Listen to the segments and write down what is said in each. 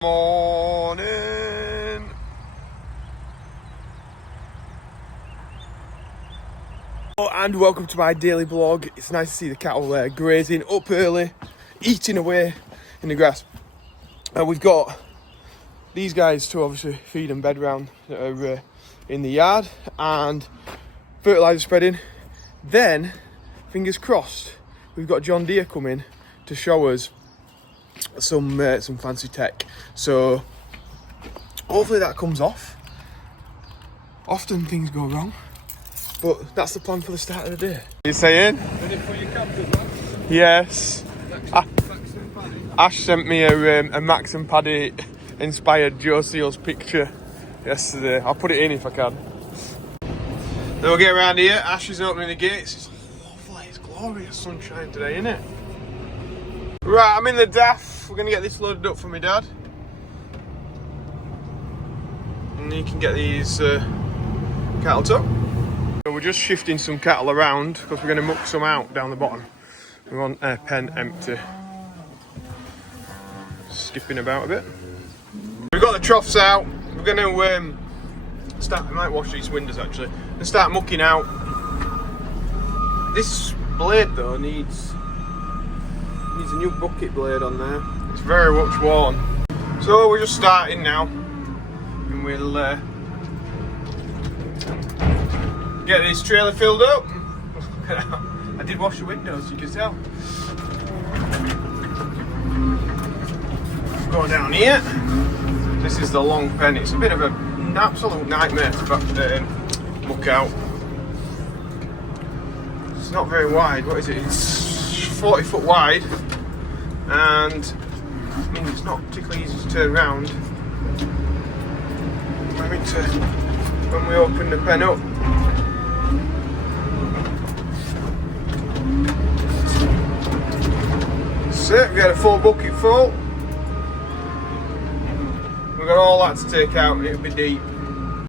Morning and welcome to my daily vlog. It's nice to see the cattle there grazing up early, eating away in the grass. We've got these guys to obviously feed and bed round that are in the yard, and fertiliser spreading. Then, fingers crossed, we've got John Deere coming to show us some fancy tech, so hopefully that comes off. Often things go wrong, but that's the plan for the start of the day. You saying? Ready for your campers, man? Yes. Ash sent me a Max and Paddy inspired Joe Seals picture yesterday. I'll put it in if I can. Then we'll get around here. Ash is opening the gates. It's lovely, it's glorious sunshine today, isn't it? Right, I'm in the DAF. We're going to get this loaded up for my dad. And you can get these cattle tucked. So we're just shifting some cattle around because we're going to muck some out down the bottom. We want a pen empty. Skipping about a bit. We've got the troughs out. We're going to start, I might wash these windows actually, and start mucking out. This blade though needs a new bucket blade on there. It's very much worn. So we're just starting now, and we'll get this trailer filled up. I did wash the windows, you can tell. Going down here. This is the long pen. It's a bit of an absolute nightmare to muck out. It's not very wide. What is it? It's 40 foot wide. And I mean, it's not particularly easy to turn around. When we open the pen up. That's it, we had a full bucket full. We've got all that to take out, it'll be deep.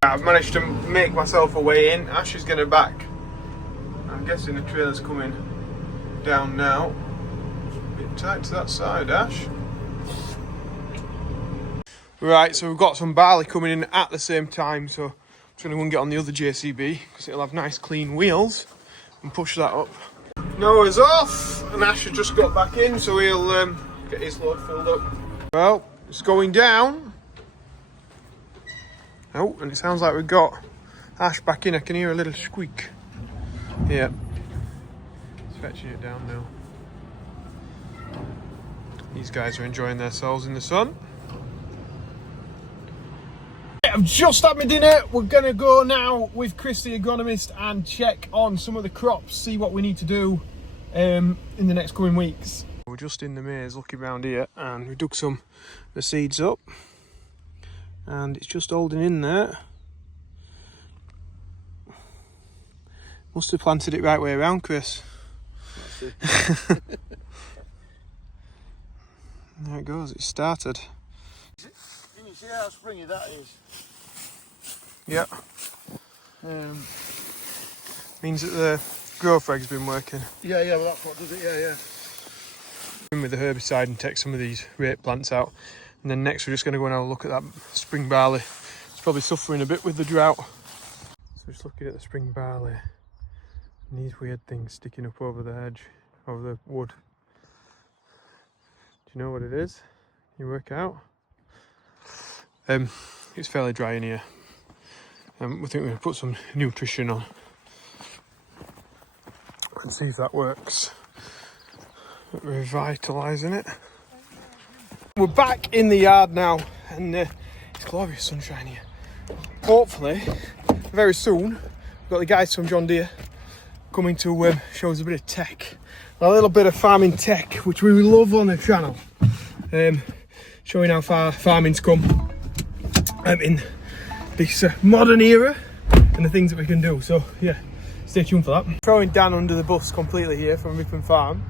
I've managed to make myself a way in. Ash is going to back. I'm guessing the trailer's coming down now. Tight to that side, Ash. Right, so we've got some barley coming in at the same time, so I'm just going to go and get on the other JCB because it'll have nice clean wheels and push that up. Noah's off, and Ash has just got back in, so he'll get his load filled up. Well, it's going down. Oh, and it sounds like we've got Ash back in. I can hear a little squeak. Yeah. It's fetching it down now. These guys are enjoying themselves in the sun. I've just had my dinner. We're going to go now with Chris the agronomist and check on some of the crops, see what we need to do in the next coming weeks. We're just in the maze looking around here, and we dug some of the seeds up, and it's just holding in there. Must have planted it right way around, Chris. That's it. There it goes, it started. Can you see how springy that is? Yeah. Means that the growth reg's been working. Yeah, well that's what does it, yeah. In with the herbicide and take some of these rape plants out. And then next we're just going to go and have a look at that spring barley. It's probably suffering a bit with the drought. So just looking at the spring barley. And these weird things sticking up over the hedge, over the wood. Do you know what it is? Can you work out? It's fairly dry in here. We think we're going to put some nutrition on and see if that works. Revitalising it. We're back in the yard now, and it's glorious sunshine here. Hopefully, very soon, we've got the guys from John Deere coming to show us a bit of tech. A little bit of farming tech, which we love on the channel. Showing how far farming's come in this modern era and the things that we can do. So yeah, stay tuned for that. Throwing Dan under the bus completely here from Rippon Farm.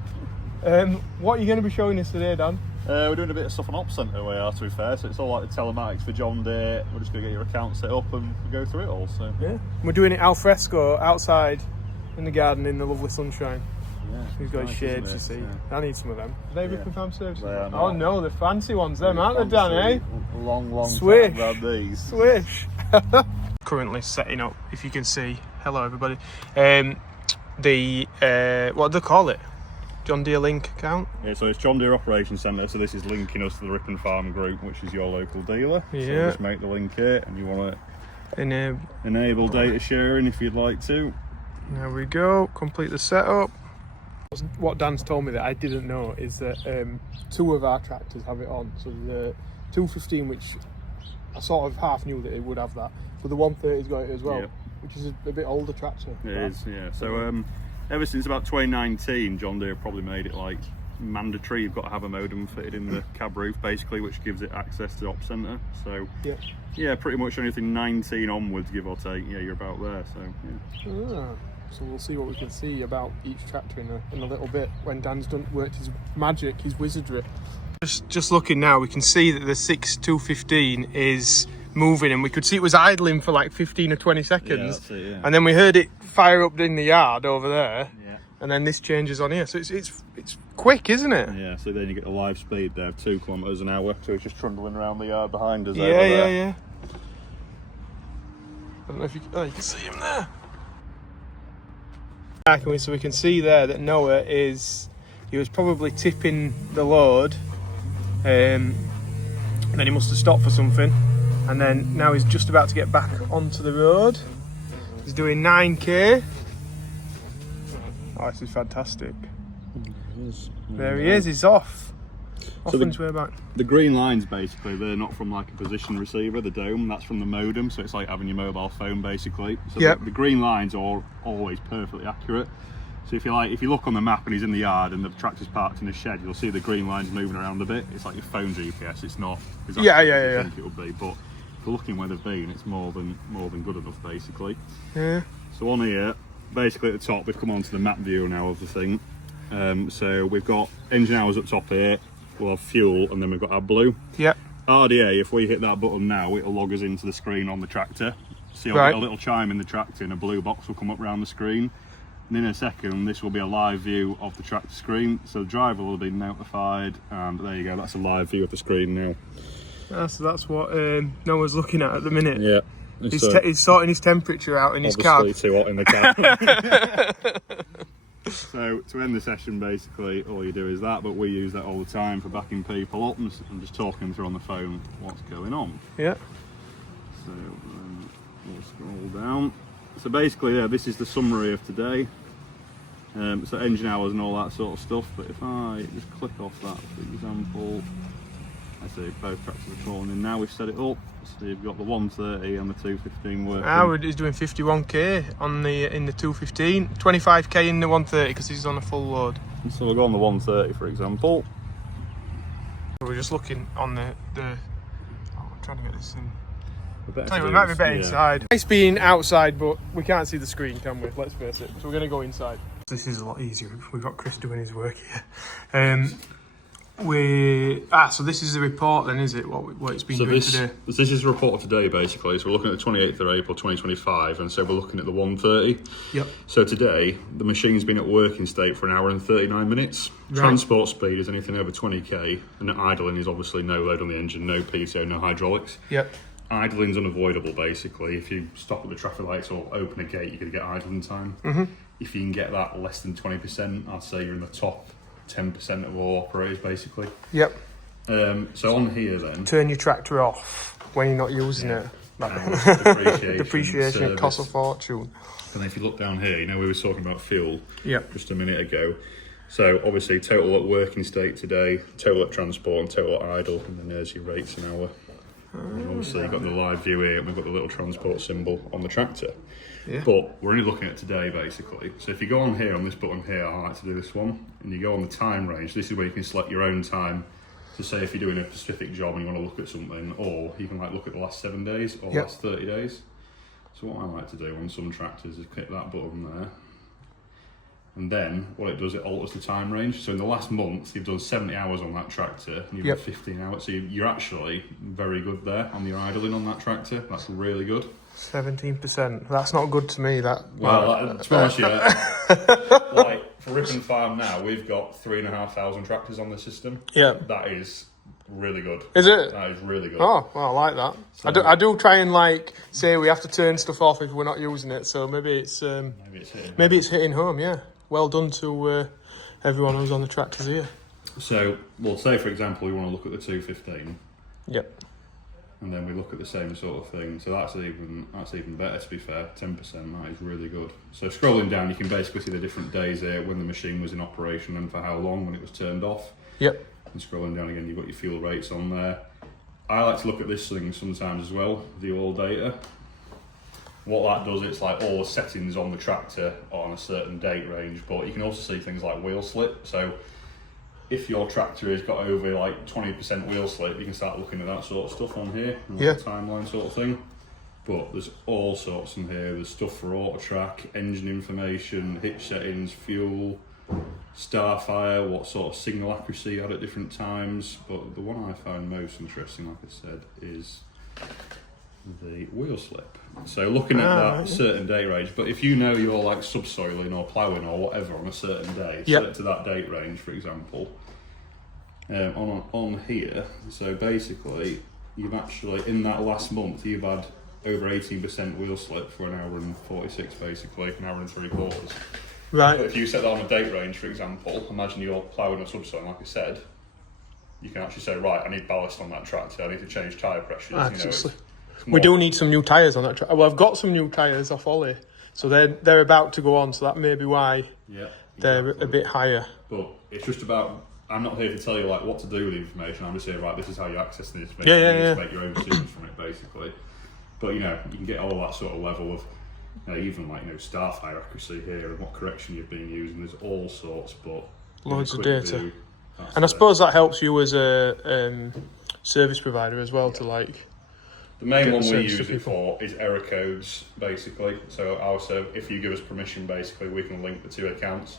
What are you going to be showing us today, Dan? We're doing a bit of stuff on Op Centre we are, to be fair, so it's all like the telematics for John Deere. We're just going to get your account set up and go through it all. So yeah, we're doing it al fresco outside in the garden in the lovely sunshine. Yeah, He's got nice, his shades, isn't you it? see. Yeah. I need some of them. Are they Ripon Farm Services? They are Oh not. no, the fancy ones, them, aren't they, Dan, eh? Long Swish. time about these. Swish. Currently setting up, if you can see. Hello, everybody. What do they call it? John Deere Link account? Yeah, so it's John Deere Operations Centre, so this is linking us to the Ripon Farm Group, which is your local dealer. Yeah. So just make the link here, and you want to And enable data sharing if you'd like to. there we go, complete the setup. What Dan's told me that I didn't know is that 2 of our tractors have it on. So the 215, which I sort of half knew that it would have that, but the 130's got it as well, Yep. which is a bit older tractor. It is, yeah. So ever since about 2019, John Deere probably made it like mandatory. You've got to have a modem fitted in the cab roof, basically, which gives it access to Op Centre. So Yeah. yeah, pretty much anything 19 onwards, give or take. Yeah, you're about there. So yeah. Ah, so we'll see what we can see about each tractor in a little bit when Dan's worked his magic, his wizardry. Just looking now, we can see that the 6215 is moving, and we could see it was idling for like 15 or 20 seconds. Yeah, that's it, yeah. And then we heard it fire up in the yard over there. Yeah. And then this changes on here, so it's quick, isn't it? Yeah, so then you get the live speed there of 2 kilometres an hour, so it's just trundling around the yard behind us. Yeah, over yeah, there. yeah. I don't know if you can see him there. So we can see there that Noah he was probably tipping the load, and then he must have stopped for something, and then now he's just about to get back onto the road. He's doing 9k. Oh, this is fantastic. There he is, he's off. Off So on his way back. The green lines, basically, they're not from like a position receiver, the dome, that's from the modem, so it's like having your mobile phone, basically. So Yep. the green lines are always perfectly accurate. So if you look on the map and he's in the yard and the tractor's parked in the shed, you'll see the green lines moving around a bit. It's like your phone GPS, it's not exactly Yeah, what yeah, you yeah. think it would be, but if you're looking where they've been, it's more than good enough, basically. Yeah. So on here, basically at the top, we've come onto the map view now of the thing. So we've got engine hours up top here, we'll have fuel, and then we've got our blue. Yep. RDA, if we hit that button now, it'll log us into the screen on the tractor. So you'll Right. get a little chime in the tractor and a blue box will come up around the screen. And in a second, this will be a live view of the tractor screen. So the driver will be notified, and there you go, that's a live view of the screen now. So that's what Noah's looking at the minute. Yeah. He's sorting his temperature out in his car. Obviously too hot in the car. So to end the session, basically, all you do is that, but we use that all the time for backing people up and just talking through on the phone what's going on. Yeah. So we'll scroll down. So basically, yeah, this is the summary of today. So engine hours and all that sort of stuff. But if I just click off that, for example, I see both tractors are calling in now. We've set it up. So you've got the 130 and the 215 working. Howard is doing 51k in the 215, 25k in the 130 because he's on a full load. So we'll go on the 130, for example. We're just looking on the I'm trying to get this in. We Might be better inside. Nice being outside, but we can't see the screen, can we? Let's face it. So we're going to go inside. This is a lot easier. We've got Chris doing his work here. So this is the report then, is it? What it's been doing today? This is the report of today, basically. So we're looking at the 28th of April 2025, and so we're looking at the 130. Yep. So today, the machine's been at working state for an hour and 39 minutes. Right. Transport speed is anything over 20k, and idling is obviously no load on the engine, no PTO, no hydraulics. Yep. Idling's unavoidable, basically. If you stop at the traffic lights or open a gate, you're going to get idling time. Mm-hmm. If you can get that less than 20%, I'd say you're in the top 10% of all operators, basically. Yep. So on here then, Turn your tractor off when you're not using it. Depreciation costs a fortune. And if you look down here, you know we were talking about fuel Yep. just a minute ago. So obviously total at working state today, total at transport and total at idle, and then there's your rates an hour. And obviously you've got the live view here and we've got the little transport symbol on the tractor. Yeah. But we're only looking at today basically. So if you go on here, on this button here, I like to do this one, and you go on the time range, this is where you can select your own time. So say if you're doing a specific job and you want to look at something, or you can like look at the last 7 days or Yep. last 30 days. So what I like to do on some tractors is click that button there. And then what it does, it alters the time range. So in the last month, you've done 70 hours on that tractor, and you've Yep. done 15 hours. So you're actually very good there on your idling on that tractor. That's really good. 17%. That's not good to me. Well, to be honest, yeah, like for Ripon Farm now, we've got 3,500 tractors on the system. Yeah. That is really good. Is it? That is really good. Oh, well, I like that. So, I do try and like say we have to turn stuff off if we're not using it. So maybe it's hitting home. Yeah. Well done to everyone who's on the tractors here. So, well, say for example, we want to look at the 215. Yep. And then we look at the same sort of thing. So that's even better, to be fair. 10%, that is really good. So scrolling down, you can basically see the different days here when the machine was in operation and for how long when it was turned off. Yep. And scrolling down again, you've got your fuel rates on there. I like to look at this thing sometimes as well, the oil data. What that does, it's like all the settings on the tractor are on a certain date range, but you can also see things like wheel slip. So if your tractor has got over like 20% wheel slip, you can start looking at that sort of stuff on here, Yeah. timeline sort of thing. But there's all sorts in here. There's stuff for auto track, engine information, hitch settings, fuel, starfire, what sort of signal accuracy you had at different times. But the one I found most interesting, like I said, is the wheel slip. So looking at that certain day range, but if you know you're like subsoiling or ploughing or whatever on a certain day, set to that date range, for example, on here, so basically you've actually, in that last month, you've had over 18% wheel slip for an hour and 46, basically, an hour and 3/4. Right. But if you set that on a date range, for example, imagine you're ploughing or subsoiling, like I said, you can actually say, right, I need ballast on that tractor, I need to change tyre pressures. We do need some new tyres on that tractor. Well, I've got some new tyres off Ollie, so they're about to go on, so that may be why they're a bit higher. But it's just about, I'm not here to tell you like what to do with the information, I'm just here, right, this is how you access this, make your own decisions from it, basically. But you can get all that sort of level of, even like, starfire accuracy here and what correction you've been using, there's all sorts, but loads of data. And I suppose that helps you as a service provider as well to like... The main one we use it for is error codes, basically. So if you give us permission, basically, we can link the two accounts.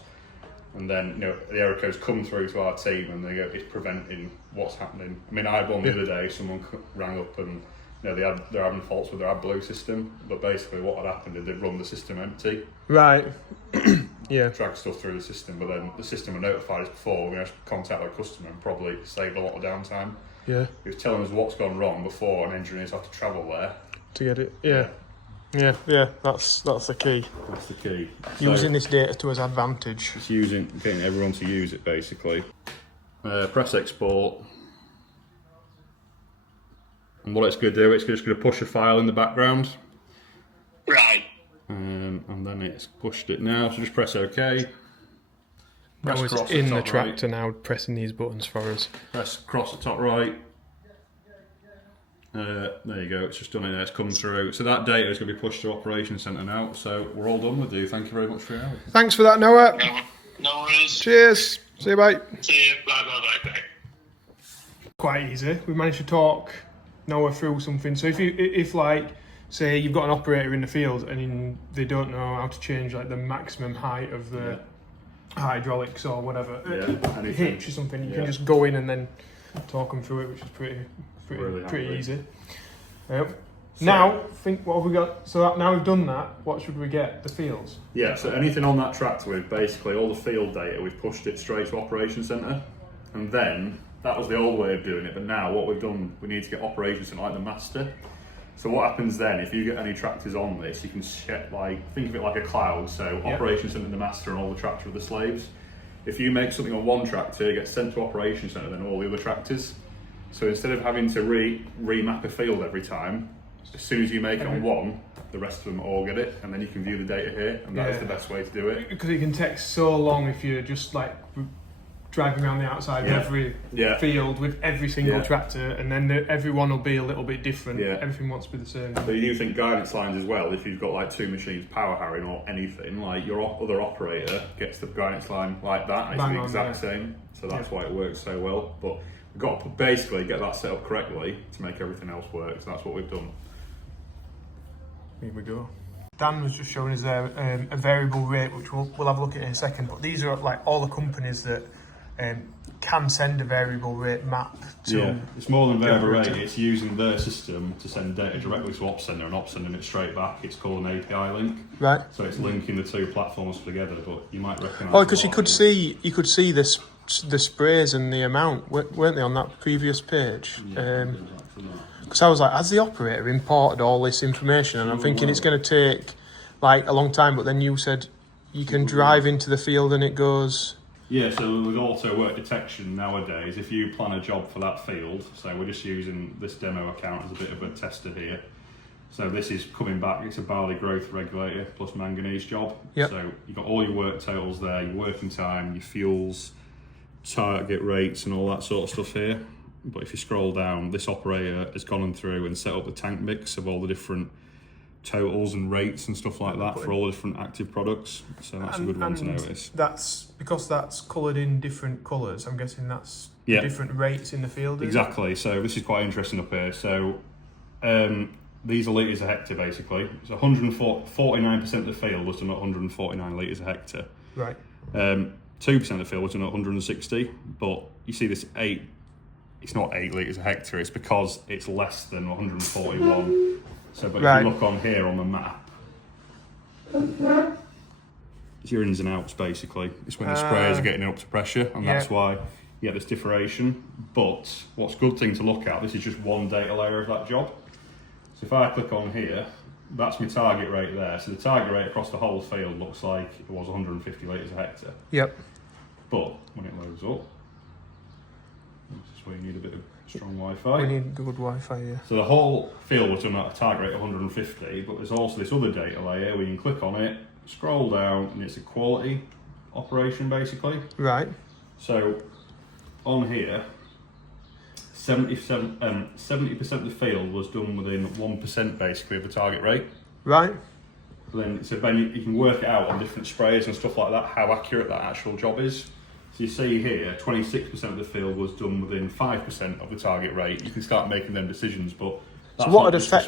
And then, the error codes come through to our team and they go, it's preventing what's happening. I mean, I had one the other day, someone rang up and they're having faults with their AdBlue system, but basically what had happened is they'd run the system empty. Right. Yeah. Drag stuff through the system, but then the system had notified us before, we had to contact our customer and probably saved a lot of downtime. Yeah. He was telling us what's gone wrong before, and engineers have to travel there to get it. Yeah. That's the key. That's the key. Using this data to his advantage. It's getting everyone to use it, basically. Press export, and what it's going to do, it's just going to push a file in the background. Right. And then it's pushed it now. So just press OK. Now it's in the tractor now, pressing these buttons for us. Press cross at top right. There you go, it's just done it there, it's come through. So that data is going to be pushed to Operations Centre now. So we're all done with you. Thank you very much for your help. Thanks for that, Noah. No worries. Cheers. See you, bye. See you. Bye. Quite easy. We managed to talk Noah through something. So if like, say you've got an operator in the field and they don't know how to change like the maximum height of the hydraulics or whatever, hitch or something, you can just go in and then talk them through it, which is pretty easy. Now, think what have we got? So now we've done that, what should we get? The fields? Yeah, so anything on that tractor with basically all the field data, we've pushed it straight to Operations Centre. And then, that was the old way of doing it, but now what we've done, we need to get Operations Centre like the master. So what happens then, if you get any tractors on this, you can think of it like a cloud, so Operations Centre the master and all the tractor are the slaves. If you make something on one tractor, it gets sent to Operations Centre, then all the other tractors. So instead of having to remap a field every time, as soon as you make it on one, the rest of them all get it, and then you can view the data here, and that is the best way to do it. Because it can take so long if you're just like driving around the outside of every field with every single tractor, and then everyone will be a little bit different. Everything wants to be the same. But you do think guidance lines as well, if you've got like two machines power harrying or anything, like your other operator gets the guidance line like that, and it's the exact same, so that's why it works so well. But we've got to basically get that set up correctly to make everything else work, so that's what we've done. Here we go. Dan was just showing us a variable rate, which we'll have a look at in a second, but these are like all the companies that can send a variable rate map to... Yeah, it's more than variable rate, Generator. it's using their system to send data directly to Opsender and Opsending it straight back. It's called an API link. Right. So it's linking the two platforms together, but you might recognise... Oh, because you could see this the sprays and the amount, weren't they, on that previous page? Because I was like, has the operator imported all this information? And I'm thinking it's going to take like a long time, but then you said you can drive into the field and it goes... Yeah, so with auto work detection nowadays, if you plan a job for that field, so we're just using this demo account as a bit of a tester here. So this is coming back, it's a barley growth regulator plus manganese job. Yep. So you've got all your work totals there, your working time, your fuels, target rates and all that sort of stuff here. But if you scroll down, this operator has gone through and set up the tank mix of all the different totals and rates and stuff like that for all the different active products. So that's a good one to notice. That's because that's coloured in different colours. I'm guessing that's different rates in the field. Exactly. So this is quite interesting up here. So these are litres a hectare basically. So 149% of the field was done at 149 litres a hectare. Right. 2% of the field was done at 160. But you see this 8. It's not 8 litres a hectare. It's because it's less than 141. So, but if you look on here on the map, it's your ins and outs basically. It's when the sprayers are getting up to pressure, and that's why you get this differentiation. But what's a good thing to look at, this is just one data layer of that job. So if I click on here, that's my target rate there. So the target rate across the whole field looks like it was 150 litres a hectare. Yep. But when it loads up, this is where you need a bit of strong Wi-Fi. We need good Wi-Fi, yeah. So the whole field was done at a target rate of 150, but there's also this other data layer where you can click on it, scroll down, and it's a quality operation basically. Right. So on here, 70% of the field was done within 1% basically of the target rate. Right. Then you can work it out on different sprays and stuff like that, how accurate that actual job is. So you see here, 26% of the field was done within 5% of the target rate. You can start making them decisions, but so what would affect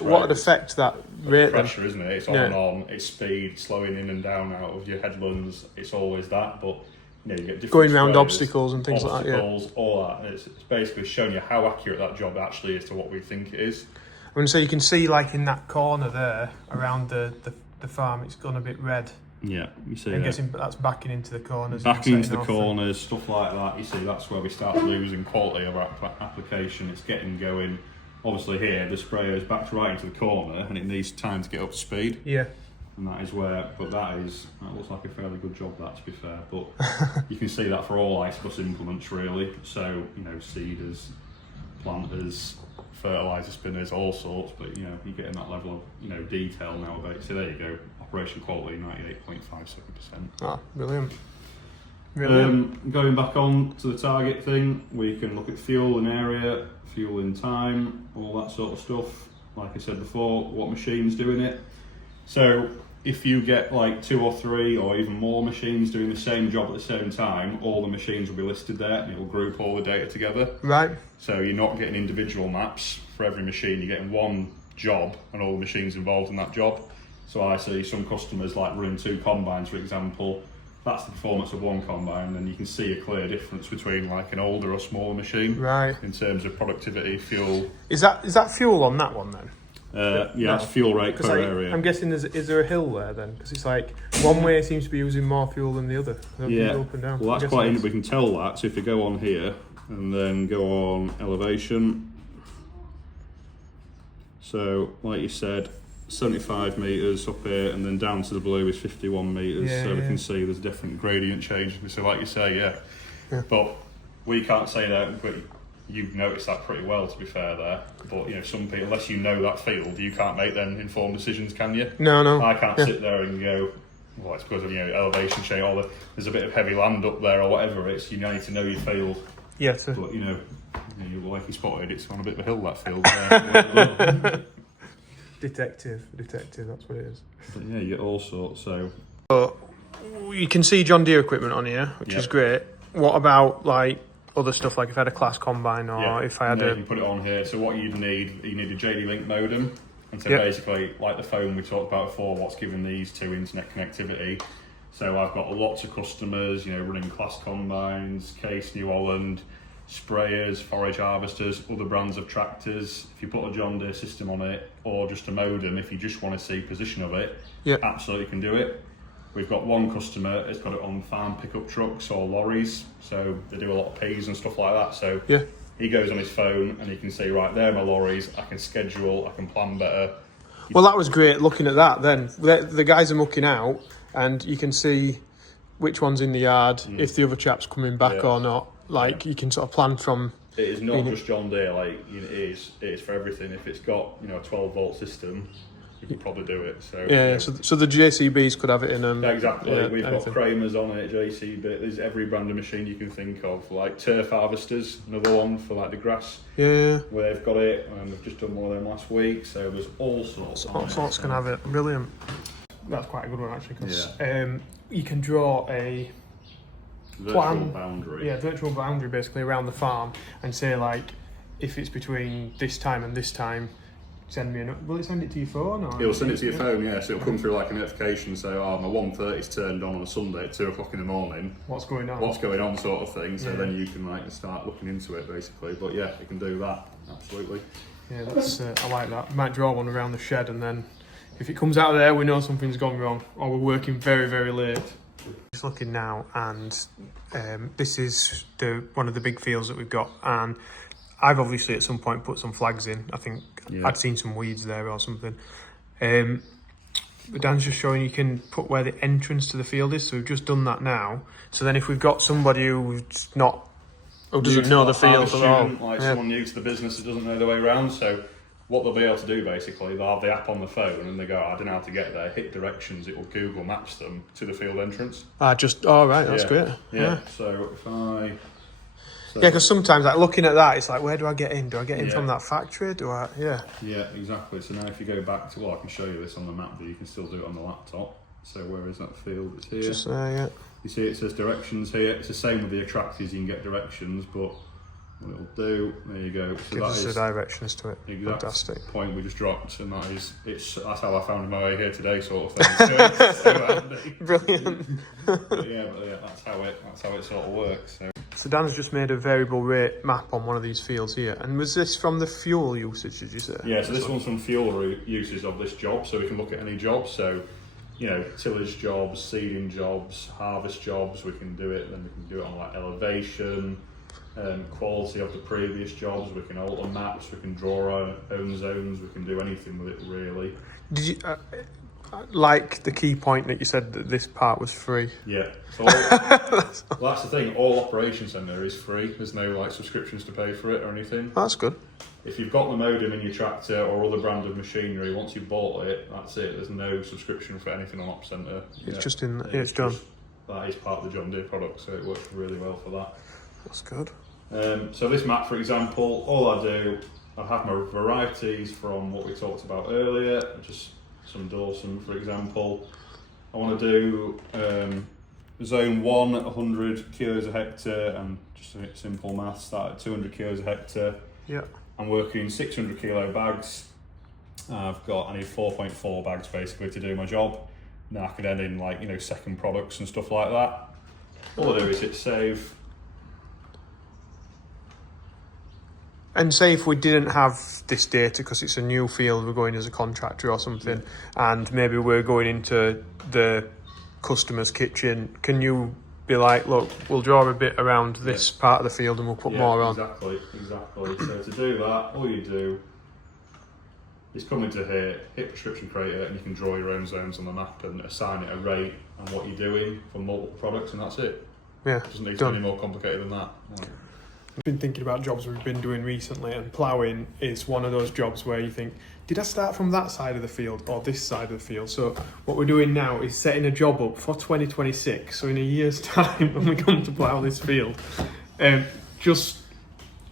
that rate? Pressure, then? isn't it? It's on and on. It's speed, slowing in and down out of your headlands. It's always that, but you get different going around sprays, obstacles and things like that. Yeah. All that. And it's basically showing you how accurate that job actually is to what we think it is. I mean, so you can see like in that corner there around the farm, it's gone a bit red. Yeah, you see. I'm guessing that's backing into the corners. Backing into the corners, stuff like that. You see, that's where we start losing quality of our application. It's getting going. Obviously here, the sprayer is backed right into the corner and it needs time to get up to speed. Yeah. And that is where, that looks like a fairly good job, that, to be fair. But you can see that for all Icebus implements really. So, seeders, planters, fertiliser spinners, all sorts. But, you're getting that level of, detail nowadays. So there you go. Operation quality, 98.57%. Ah, brilliant. Going back on to the target thing, we can look at fuel and area, fuel in time, all that sort of stuff. Like I said before, what machine's doing it. So if you get like 2 or 3 or even more machines doing the same job at the same time, all the machines will be listed there and it will group all the data together. Right. So you're not getting individual maps for every machine, you're getting one job and all the machines involved in that job. So I see some customers like running 2 combines, for example. That's the performance of one combine, and you can see a clear difference between like an older or smaller machine, right, in terms of productivity, fuel. Is that fuel on that one then? Yeah, it's fuel rate per area. I'm guessing is there a hill there then? Because it's like one way seems to be using more fuel than the other. Yeah, up and down. Well, that's quite interesting. We can tell that. So if you go on here and then go on elevation. So, like you said, 75 metres up here, and then down to the blue is 51 metres. Yeah, so we can see there's different gradient changes. So, like you say, yeah. But we can't say that, but you've noticed that pretty well, to be fair there. But some people, unless you know that field, you can't make then informed decisions, can you? No. I can't sit there and go, well, it's because of elevation change, or there's a bit of heavy land up there, or whatever it is. You need to know your field. Yes. But like you spotted, it's on a bit of a hill, that field. Detective, that's what it is. But yeah, you get all sorts. So you can see John Deere equipment on here, which is great. What about like other stuff, like if I had a class combine, or if I had you can put it on here. So what you need a JD Link modem, and so basically, like the phone we talked about before, what's giving these 2 internet connectivity. So I've got lots of customers, you know, running Class Combines, Case New Holland, sprayers, forage harvesters, other brands of tractors. If you put a John Deere system on it, or just a modem, if you just want to see position of it, absolutely can do it. We've got one customer that's got it on farm pickup trucks or lorries, so they do a lot of Ps and stuff like that. So he goes on his phone and he can see, right, there are my lorries, I can schedule, I can plan better. Well, that was great looking at that then. The guys are mucking out and you can see which one's in the yard, if the other chap's coming back or not. Like, you can sort of plan from... It is not just John Deere, like, you know, it is for everything. If it's got, you know, a 12-volt system, you can probably do it. So so the JCBs could have it in them. Exactly. We've got Kramers on it, JCB. There's every brand of machine you can think of. Like turf harvesters, another one for like the grass. Yeah. Where they've got it, and we've just done one of them last week. So there's all sorts. All sorts can have it. Brilliant. That's quite a good one actually, because you can draw a virtual boundary. Yeah, virtual boundary basically around the farm, and say like, if it's between this time and this time, send me will it send it to your phone? Or it'll send it to your phone, so it'll come through like a notification, say, oh, my 1:30's turned on a Sunday at 2 o'clock in the morning. What's going on? What's going on, sort of thing. So then you can like start looking into it basically. But yeah, you can do that, absolutely. Yeah, that's I like that. We might draw one around the shed, and then if it comes out of there, we know something's gone wrong, or we're working very, very late. Just looking now, and this is one of the big fields that we've got, and I've obviously at some point put some flags in. I think I'd seen some weeds there or something. But Dan's just showing you can put where the entrance to the field is, so we've just done that now. So then if we've got somebody who doesn't know the field at all, like someone new to the business that doesn't know the way around, so what they'll be able to do basically, they'll have the app on the phone and they go, I don't know how to get there, hit directions, it will Google Maps them to the field entrance. Right, that's great. Yeah, so if I... because sometimes like looking at that, it's like, where do I get in? Do I get in from that factory? Yeah, exactly. So now if you go back to, I can show you this on the map, but you can still do it on the laptop. So where is that field? It's here. Just there, You see it says directions here. It's the same with the attractors, you can get directions, but what it'll do, there you go. So gives us the directions to it. Exact Fantastic. Point we just dropped, and that's how I found my way here today, sort of thing. So handy. Brilliant. but that's how it sort of works. So Dan's just made a variable rate map on one of these fields here. And was this from the fuel usage, did you say? Yeah, so this one's from fuel uses of this job, so we can look at any job. So, you know, tillage jobs, seeding jobs, harvest jobs, we can do it. Then we can do it on like elevation, quality of the previous jobs. We can alter maps, we can draw our own zones, we can do anything with it really. Did you... like the key point that you said that this part was free. Yeah, so that's the thing. All Operation Centre is free. There's no like subscriptions to pay for it or anything. That's good. If you've got the modem in your tractor or other brand of machinery, once you've bought it, that's it. There's no subscription for anything on Op Centre. It's just in. It's done. That is part of the John Deere product, so it works really well for that. That's good. So this map, for example, all I do, I have my varieties from what we talked about earlier. Just some Dawson, for example. I want to do zone 1 at 100 kilos a hectare, and just a simple maths, that at 200 kilos a hectare. Yeah. I'm working 600 kilo bags. I need 4.4 bags basically to do my job. Now I can add in like, you know, second products and stuff like that. All I do is hit save. And say if we didn't have this data because it's a new field, we're going as a contractor or something, and maybe we're going into the customer's kitchen, can you be like, look, we'll draw a bit around this part of the field and we'll put more on? Exactly. So to do that, all you do is come into here, hit prescription creator, and you can draw your own zones on the map and assign it a rate and what you're doing for multiple products, and that's it. Yeah, it doesn't need to be any more complicated than that. I've been thinking about jobs we've been doing recently, and ploughing is one of those jobs where you think, did I start from that side of the field or this side of the field? So what we're doing now is setting a job up for 2026, so in a year's time when we come to plough this field, just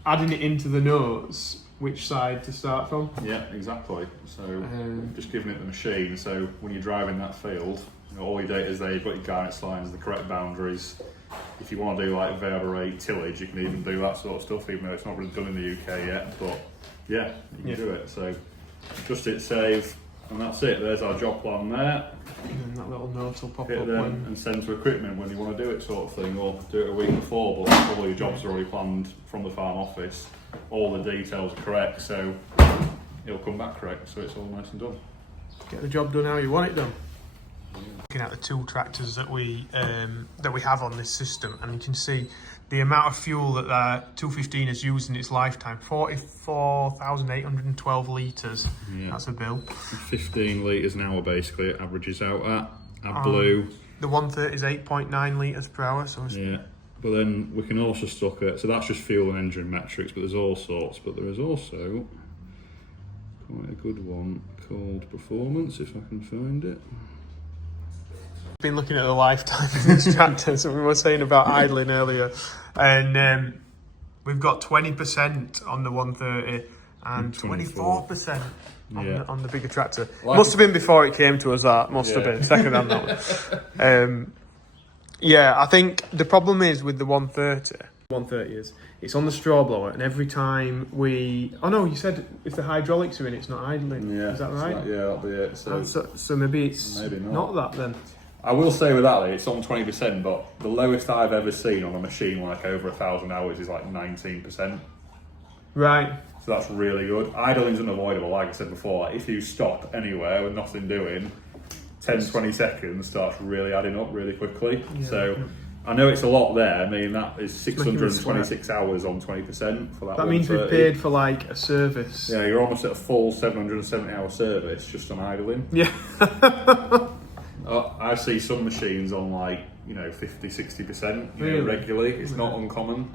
adding it into the notes which side to start from. Yeah, exactly. So just giving it the machine, so when you're driving that field, you know, all your data is there, you've got your guidance lines, the correct boundaries. If you want to do like variable rate tillage, you can even do that sort of stuff, even though it's not really done in the UK yet. But yeah, you can do it. So just hit save, And that's it, there's our job plan there. And then that little note will pop Hit up them when... and send to equipment when you want to do it, sort of thing, or do it a week before, but all your jobs are already planned from the farm office. All the details are correct, so it'll come back correct, so it's all nice and done. Get the job done how you want it done. Looking at the two tractors that we have on this system, and you can see the amount of fuel that the 215 has used in its lifetime, 44,812 litres. Yeah. That's a bill. 15 litres an hour basically it averages out at. Blue. The 130 is 8.9 litres per hour. So it's... Yeah, but then we can also stock it, so that's just fuel and engine metrics, but there's all sorts, but there is also quite a good one called performance, if I can find it. Been looking at the lifetime of this tractor, so we were saying about idling earlier, and we've got 20% on the 130 and 24% on the bigger tractor. Like must have been before it came to us. That must have been second hand that one. Yeah, I think the problem is with the 130 is it's on the straw blower, and every time we... Oh no, you said if the hydraulics are in, it's not idling. Yeah, is that right? Yeah, that'll be it. So maybe it's not that then. I will say with that, it's on 20%, but the lowest I've ever seen on a machine like over 1,000 hours is like 19%. Right. So that's really good. Idling's unavoidable, like I said before. Like if you stop anywhere with nothing doing, 10-20 seconds starts really adding up really quickly. Yeah. So I know it's a lot there. I mean, that is 626 hours on 20% for that. That means we've paid for like a service. Yeah, you're almost at a full 770 hour service just on idling. Yeah. I see some machines on like, 50-60%, regularly. It's not uncommon.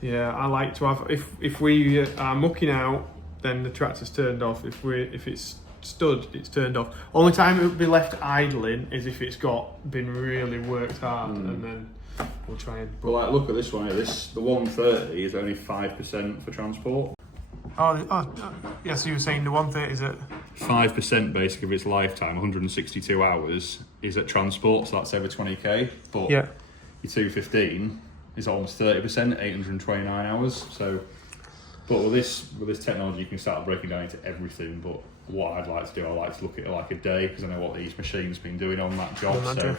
Yeah, I like to have, if we are mucking out, then the tractor's turned off. If it's stood, it's turned off. Only time it would be left idling is if it's been really worked hard, and then we'll try and... Well, look at this one here. The 130 is only 5% for transport. Yeah, so you were saying the 130 is at... 5% basically of its lifetime, 162 hours, is at transport, so that's over 20k. But your 215 is almost 30%, 829 hours. So, but with this technology, you can start breaking down into everything. But what I'd like to do, I like to look at it like a day, because I know what these machines have been doing on that job. So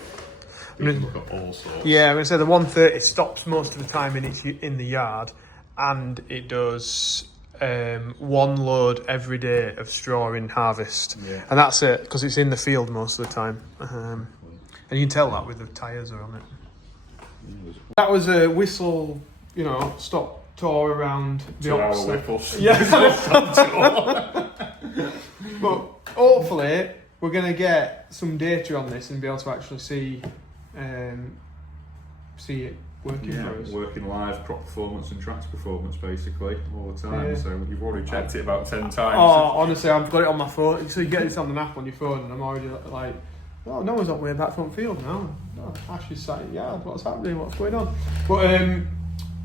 you can look at all sorts. Yeah, I'm going to say the 130 stops most of the time in the yard, and it does one load every day of straw in harvest, and that's it, because it's in the field most of the time, and you can tell that with the tyres are on it. That was a whistle, stop tour around the 2 hour whipples. Yeah. But hopefully we're going to get some data on this and be able to actually see it working for us. Working live, crop performance and tractor performance basically all the time. So you've already checked it about 10 times. Oh, honestly, I've got it on my phone. So you get this on the app on your phone, and I'm already like, oh, no one's up way back front field now. Oh, Ash is sat in yard. What's happening? What's going on? But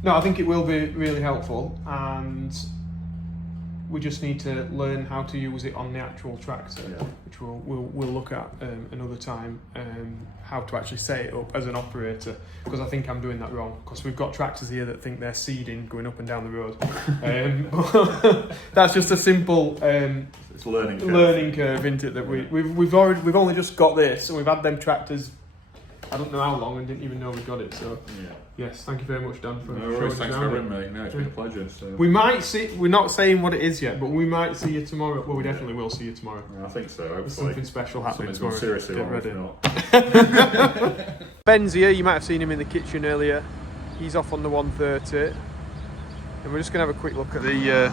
no, I think it will be really helpful, and we just need to learn how to use it on the actual tractor, which we'll look at another time, how to actually set it up as an operator, because I think I'm doing that wrong, because we've got tractors here that think they're seeding going up and down the road. That's just a simple it's learning curve, isn't it? That we've only just got this, and we've had them tractors I don't know how long, and didn't even know we got it. So yes, thank you very much, Dan, for showing us thanks for having me. No, it's been a pleasure. So. We might see. We're not saying what it is yet, but we might see you tomorrow. Well, we definitely will see you tomorrow. I think so. Hopefully. There's something special happening tomorrow. Seriously, get ready. Not. Ben's here. You might have seen him in the kitchen earlier. He's off on the 130, and we're just going to have a quick look at the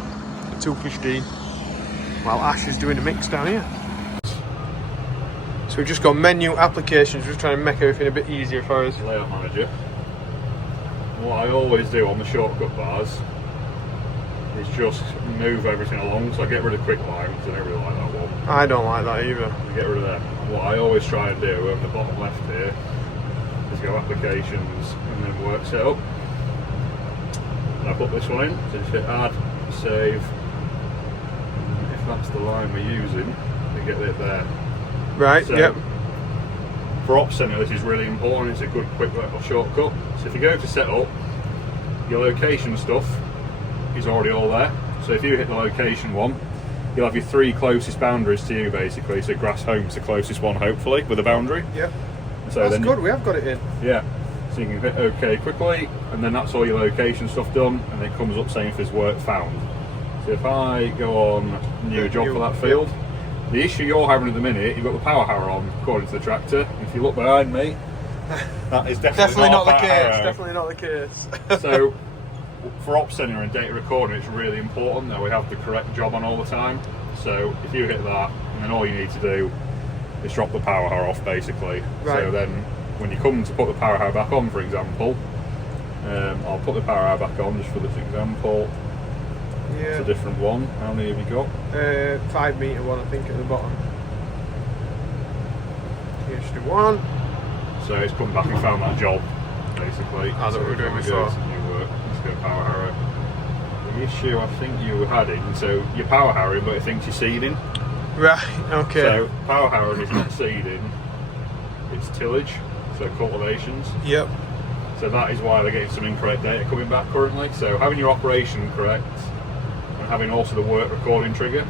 215 while Ash is doing a mix down here. So we've just got menu applications, just trying to make everything a bit easier for us. Layout manager. What I always do on the shortcut bars is just move everything along, so I get rid of quick line, because I don't really like that one. I don't like that either. I get rid of them. And what I always try and do on the bottom left here is go applications and then work setup. And I put this one in, so just hit add, save. And if that's the line we're using, we get it there. Right, so, yep. For op center, this is really important. It's a good quick little shortcut. So if you go to setup, your location stuff is already all there. So if you hit the location one, you'll have your 3 closest boundaries to you basically. So grass home's the closest one, hopefully, with a boundary. Yep. So That's then good. We have got it in. Yeah. So you can hit OK quickly, and then that's all your location stuff done, and it comes up saying if there's work found. So if I go on new job for that field, the issue you're having at the minute, you've got the power harrow on according to the tractor. If you look behind me, that is definitely not the a power case. harrow. Definitely not the case. So for op center and data recording, it's really important that we have the correct job on all the time. So if you hit that, and then all you need to do is drop the power harrow off basically. Right. So then when you come to put the power harrow back on, for example, I'll put the power harrow back on just for this example. Yeah. It's a different one. How many have you got? 5 metre one, I think, at the bottom. Here's the one. So it's come back and found that job, basically. That's what we were doing if I before. go to new work, let's go power harrow. The issue I think you had in, so you're power harrowing, but it thinks you're seeding. Right, okay. So power harrowing is not seeding, it's tillage, so cultivations. Yep. So that is why they're getting some incorrect data coming back currently. So having your operation correct, and having also the work recording trigger.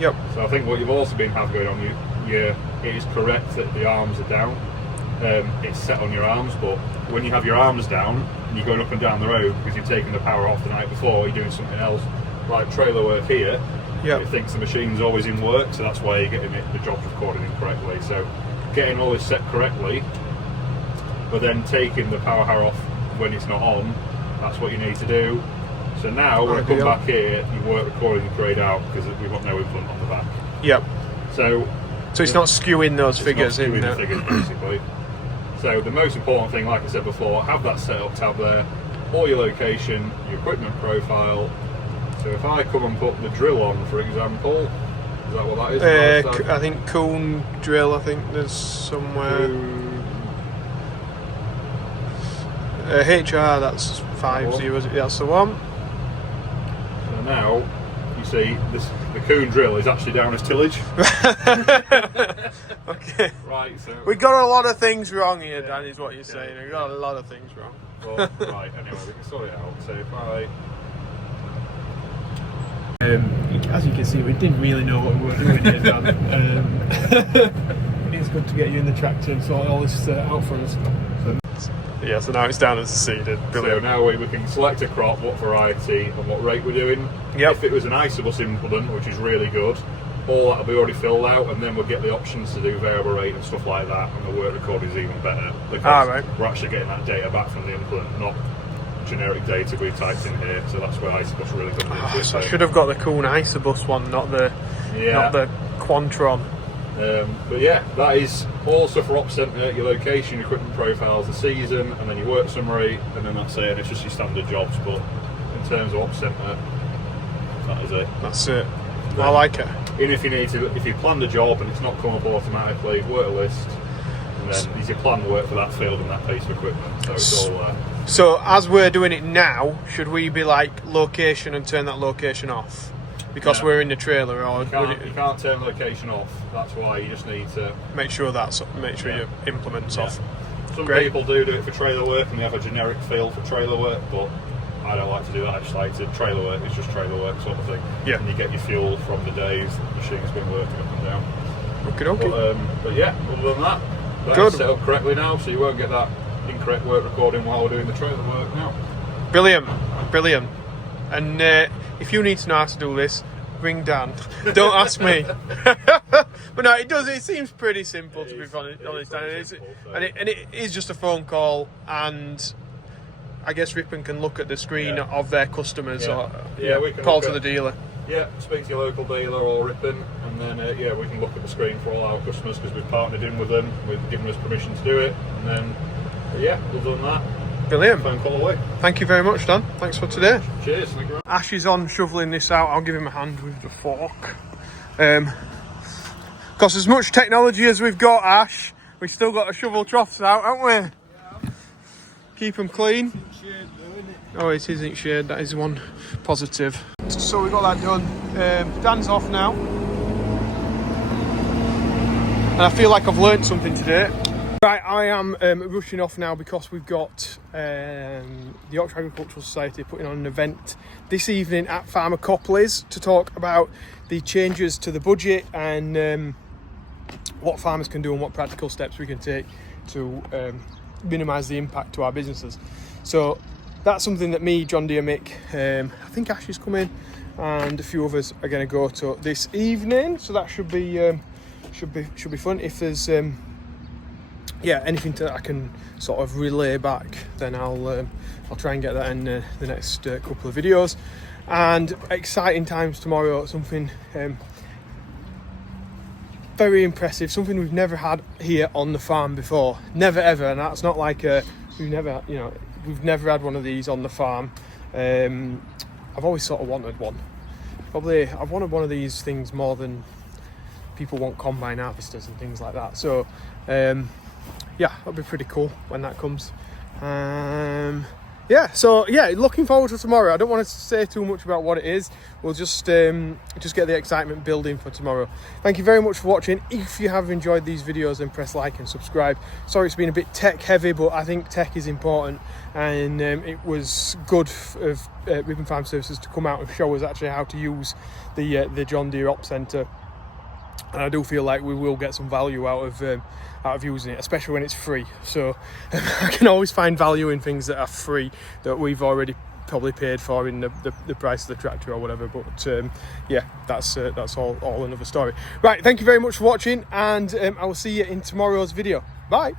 Yep. So I think what you've also been having going on, it is correct that the arms are down. It's set on your arms, but when you have your arms down and you're going up and down the road because you've taken the power off the night before, you're doing something else, like trailer work here, Yep. it thinks the machine's always in work, so that's why you're getting the job's recorded incorrectly. So getting all this set correctly, but then taking the power harrow off when it's not on, that's what you need to do. So now when I come back here, your work recording is grayed out because we've got no implement on the back. Yep. So it's not skewing those figures not in skewing there. the figures basically. So the most important thing, like I said before, have that setup tab there, all your location, your equipment profile. So if I come and put the drill on, for example, is that what that is? I think Coon drill, I think there's somewhere. HR, that's 50, that's the one. So now, you see, the Coon drill is actually down as tillage. Okay. Right, so... We got a lot of things wrong here, Dan, is what you're saying. We got a lot of things wrong. Well, right, anyway, we can sort it out. So if I... As you can see, we didn't really know what we were doing here, Dan. It's good to get you in the tractor and sort all this out for us. So now it's down as seeded. So now we can select a crop, what variety and what rate we're doing. Yep. If it was an isobus implement, which is really good, all that'll be already filled out, and then we'll get the options to do variable rate and stuff like that, and the work record is even better because we're actually getting that data back from the implement, not generic data we've typed in here. So that's where isobus really comes into it. So I should have got the Coon isobus one, not the Quantron. But yeah, that is all stuff for op center, your location, your equipment profiles, the season, and then your work summary, and then that's it. And it's just your standard jobs. But in terms of op center, that is it. That's it. Well, I like it. Even if you need to, if you planned a job and it's not come up automatically, work a list, and then is your planned work for that field and that piece of equipment. So it's all there. So as we're doing it now, should we be like location and turn that location off? Because we're in the trailer, or you can't turn location off. That's why you just need to make sure your implement's off. Some Great. people do it for trailer work and they have a generic feel for trailer work, but I don't like to do that. I just like to trailer work. It's just trailer work sort of thing. Yeah. And you get your fuel from the days the machine's been working up and down. Okay, okay. But yeah, other than that, Good. that's set up correctly now, so you won't get that incorrect work recording while we're doing the trailer work now. Brilliant. And if you need to know how to do this, ring Dan. Don't ask me. But no, it seems pretty simple, to be honest. And it is just a phone call, and I guess Ripon can look at the screen of their customers or we can call to the dealer. Yeah, speak to your local dealer or Ripon, and then we can look at the screen for all our customers because we've partnered in with them. We've given us permission to do it, and then other than that, Brilliant. phone call away. Thank you very much, Dan. Thanks for today. Cheers. Thank you very much. Ash is on shoveling this out. I'll give him a hand with the fork. Because as much technology as we've got, Ash, we've still got to shovel troughs out, haven't we? Yeah. Keep them clean. Oh, it isn't shade. That is one positive. So we got that done. Dan's off now. And I feel like I've learnt something today. Right, I am rushing off now because we've got the Yorkshire Agricultural Society putting on an event this evening at Farmer Copley's to talk about the changes to the budget and what farmers can do and what practical steps we can take to minimise the impact to our businesses. So that's something that me, John Deere, Mick, I think Ash is coming, and a few others are going to go to this evening. So that should be fun. If there's anything that I can sort of relay back, then I'll try and get that in the next couple of videos. And exciting times tomorrow. Something very impressive. Something we've never had here on the farm before. Never ever. And that's not like we've never had one of these on the farm. I've always sort of wanted one. Probably I've wanted one of these things more than people want combine harvesters and things like that. So that'll be pretty cool when that comes. Looking forward to tomorrow. I don't want to say too much about what it is. We'll just get the excitement building for tomorrow. Thank you very much for watching. If you have enjoyed these videos, then press like and subscribe. Sorry it's been a bit tech heavy, but I think tech is important, and it was good of Ribbon Farm Services to come out and show us actually how to use the John Deere Op Centre. And I do feel like we will get some value out of using it, especially when it's free. So I can always find value in things that are free that we've already probably paid for in the price of the tractor or whatever. But that's all another story. Right, thank you very much for watching, and I will see you in tomorrow's video. Bye.